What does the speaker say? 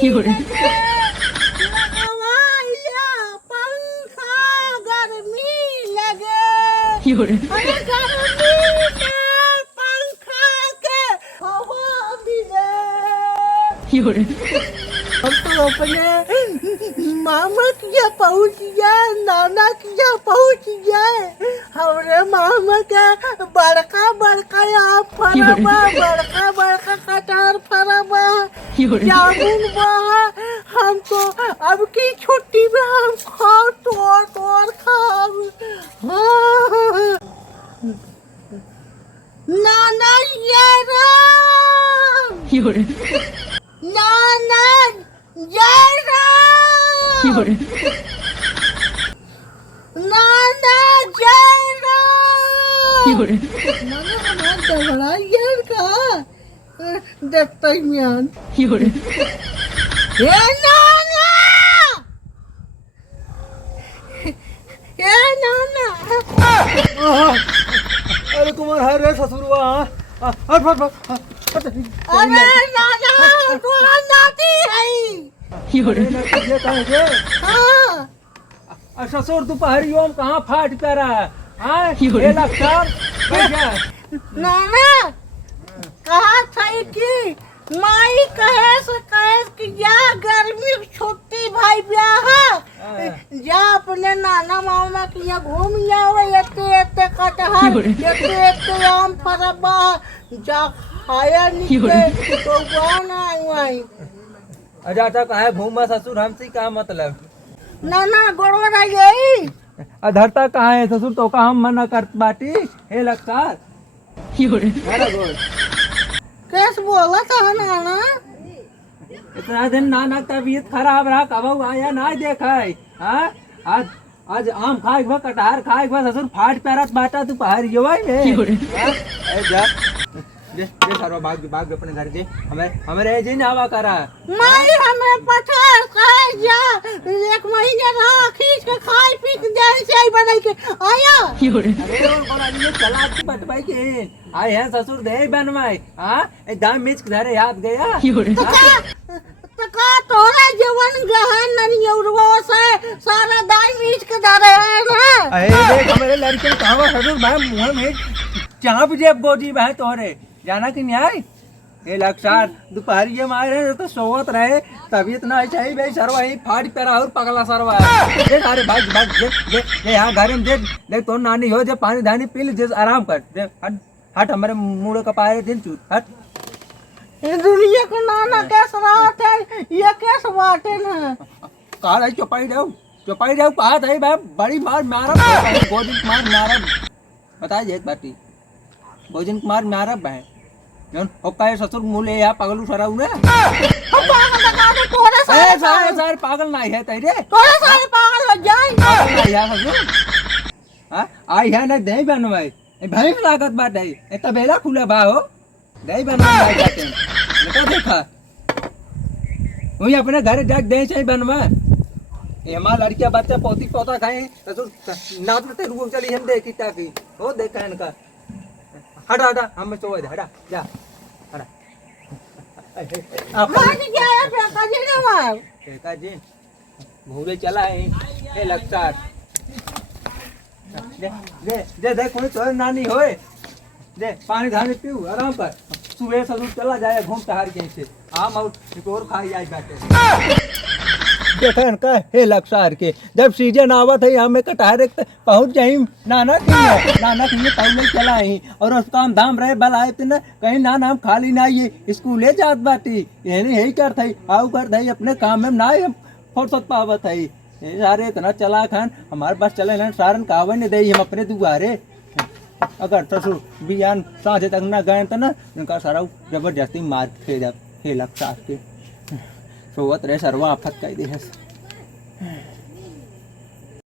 有人， लगावाया पंखा गर्मी लगे 有人， अरे गर्मी के पंखा के हवा मिले 有人， हम तो अपने मामा के यहाँ पहुँच गए नाना के यहाँ पहुँच गए हमारे मामा का बड़का बड़का यहाँ फरबा बड़का बड़का कटार फरबा 有人， जामुन बा हमको अब की छुट्टी में हम खाओ तोड़ तोड़ खाओ हाँ। नाना ये राम 有人， नाना जय राम 有人， नाना जय राम 有人， नाना हमारा झगड़ा यार का देखता ही म्यान 有人， ये नाना ये नाना अरे तुम्हारा है रे ससुरवा अरे नाना तू नाती है 有人， हाँ ससुर दोपहरी ओम कहाँ फाट कर रहा है हाँ यो। ये लक्षण भैया नाना कहा था कि माई कहे कि जा गर्मी की छुट्टी भाई ब्याह जा अपने नाना मामा के यहाँ घूम जाओ एते एते कटहल यो। एते एते आम फरबा जा खाया यो। निके तो कौन आई अच्छा तक है घूमा ससुर हमसे क्या मतलब नाना गोड़वा रह गई अधरता कहाँ है ससुर तो का हम मना कर बाटी हे लक्षण 有人， कैसे बोला था नाना इतना दिन नाना तबीयत खराब रहा कब आया ना देखा है हाँ आज आज आम खाए बा कटहर खाए बा ससुर फाट पैरत बाटा तू पहाड़ यो भाई में यो रे। हाँ? ए जा जे सारो भाग भाग अपने घर जे हमें जे नावा करा माई हमें पता खाए जा एक महीने रहा खींच के खाए पी के जाए चाय बनाई के आया 有人， अरे और बोला ये चला के बटवाई के आए हैं ससुर दे बनवाई हां ए दाम मिर्च के धरे याद गया 有人， तो का तोरा जवन गहन नहीं उड़वो से सारा दाई मीच के धरे है ना अरे देख हमारे लड़के कहां ससुर भाई मुंह में चाप जे बोजी भाई तोरे जाना कि नहीं आई ये लक्षण दोपहर ये मार रहे तो सोवत रहे तबीयत ना चाहिए भाई सरवा ही फाड़ पेरा और पगला सरवा ये सारे भाग भाग जे यहाँ घर में देख तो नानी हो जे पानी धानी पी ले जे आराम कर जे हट हट हमारे मुंह का पाए दिन चूत हट ये दुनिया को नाना कैसे रात है ये कैसे बाटे ना कहा रही चौपाई जाओ कहा था भाई बड़ी मार मारा भोजन कुमार मारा बताइए एक बाटी भोजन कुमार मारा भाई जन होका ससुर मुले या पागल सराऊ ने हम पागल लगा दे तोरे अरे सारे सारे पागल नहीं है तेरे तोरे सारे पागल हो जाए पागल नहीं है ससुर हां आई है ना दही बनवाई ए भाई लागत बात है ए तबेला खुला बा हो दही बनवाई जाते हैं तो देखा वही अपने घर जाके दही चाहिए बनवा ये हमारा लड़कियां बच्चा पोती पोता खाए ससुर नाप ते रुक चली हम देखी ताकि वो देखा इनका हटा हटा हम सो हटा जा हटा मान गया है फेंका जी ने मार देखा जी भूले चला है ये लगता दे दे दे दे कोई तो नानी होए दे पानी धानी पीऊ आराम कर सुबह सलूट चला जाए घूम टहर के से आम और और खाई जाए बैठे देखा इनका हे लक्षार के जब सीजन आवत है हमें कटहर पहुंच जाई नाना की पहले चला ही और उस काम धाम रहे बल आए थे कहीं ना हम खाली ना ये स्कूले जात बाटी यही करत है आऊ करत है अपने काम में ना फुर्सत पावत है ये सारे इतना चला खान हमारे पास चले ना सारन कावे नहीं दे हम अपने दुआरे अगर ससुर बियान साझे तक ना गए तो ना उनका सारा जबरदस्ती मार खे लक्षार के सोवत रहे सर्वा आफत कह दे है